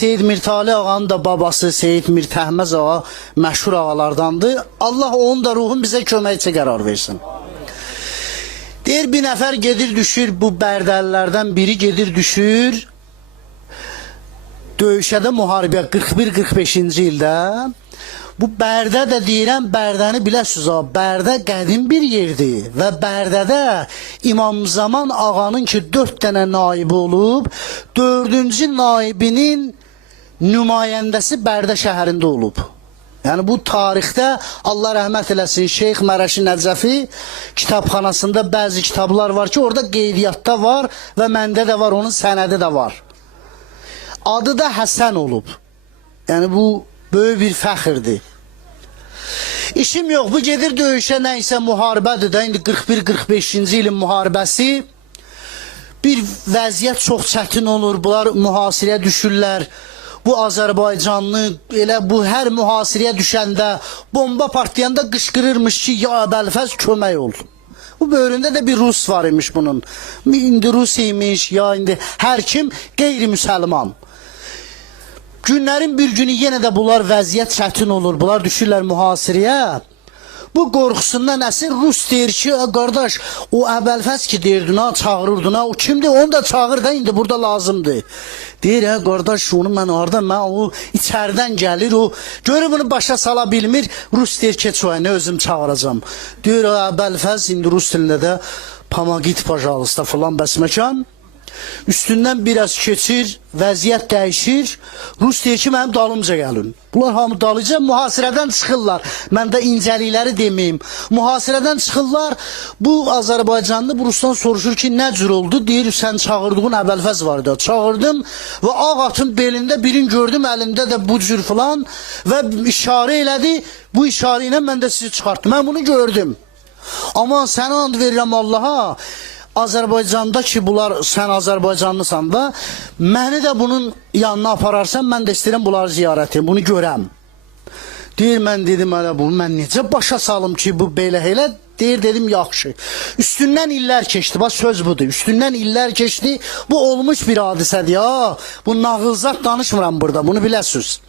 Seyid Mirtali ağanın da babası Seyid Mirtəhməz ağa məşhur ağalardandır. Allah onun da ruhun bizə köməkçi qərar versin. Deyir, bir nəfər gedir düşür, bu bərdəlilərdən biri gedir düşür döyüşədə müharibə 41-45-ci ildə. Bu Bərdə də deyirəm, Bərdəni biləsiniz ha, Bərdə qədim bir yerdir və Bərdədə İmam Zaman ağanın ki 4 dənə naibi olub, 4-cü naibinin nümayəndəsi Bərdə şəhərində olub. Yəni bu tarixdə Allah rəhmət eləsin Şeyx Mərəşi Nəcəfi kitabxanasında bəzi kitablar var ki, orada qeydiyyatda var və məndə də var, onun sənədi də var. Adı da Həsən olub. Yəni bu böyük bir fəxirdir. İşim yox, bu gedir döyüşə, nəysə müharibədir də, indi 41-45-ci ilin müharibəsi. Bir vəziyyət çox çətin olur, bunlar mühasirəyə düşürlər. Bu Azərbaycanlı elə bu hər mühasirəyə düşəndə, bomba partlayanda qışqırırmış ki, ya Əbəlfəz kömək oldu. Bu böhründə də bir Rus var imiş bunun. İndi Rus imiş, ya indi hər kim qeyri-müsəlman. Günlərin bir günü yenə də bunlar vəziyyət çətin olur, bunlar düşürlər mühasirəyə. Bu qorxusundan əsir Rus deyir ki, qardaş, o Əbəlfəz ki deyirdi, çağırırdı, o kimdir, onu da çağır da indi burada lazımdır. Deyir, qardaş, onu mən orada, mən o içərdən gəlir, o görür bunu başa sala bilmir, Rus deyir ki, çoğayını özüm çağıracam. Deyir, Əbəlfəz indi Rus dilində də Pomogit, pajalista falan bəsməkan. Üstündən biraz keçir, vəziyyət dəyişir. Rus deyir ki, mənim dalımca gəlin. Bunlar hamı dalıca mühasirədən çıxırlar. Mən də incəlikləri deməyim. Mühasirədən çıxırlar. Bu Azərbaycanlı bu Rusdan soruşur ki, nə cür oldu? Deyir, sən çağırdığın Əbəlfəz var da. Çağırdım və ağ atın belində birini gördüm, əlində də bu cür falan və işarə elədi. Bu işarə ilə mən də sizi çıxartdım. Mən bunu gördüm. Amma sənə and verirəm Allaha. Azərbaycanda ki, bunlar, sən Azərbaycanlısan da, məni də bunun yanına apararsan, mən də istəyirəm bunları ziyarət edeyim, bunu görəm. Deyir, mən dedim, bunu mən necə başa salım ki, bu belə elə? Deyir, dedim, yaxşı. Üstündən illər keçdi, bax söz budur, üstündən illər keçdi, bu olmuş bir hadisədir ya. Bu nağılzat danışmıram burada, bunu biləsiniz.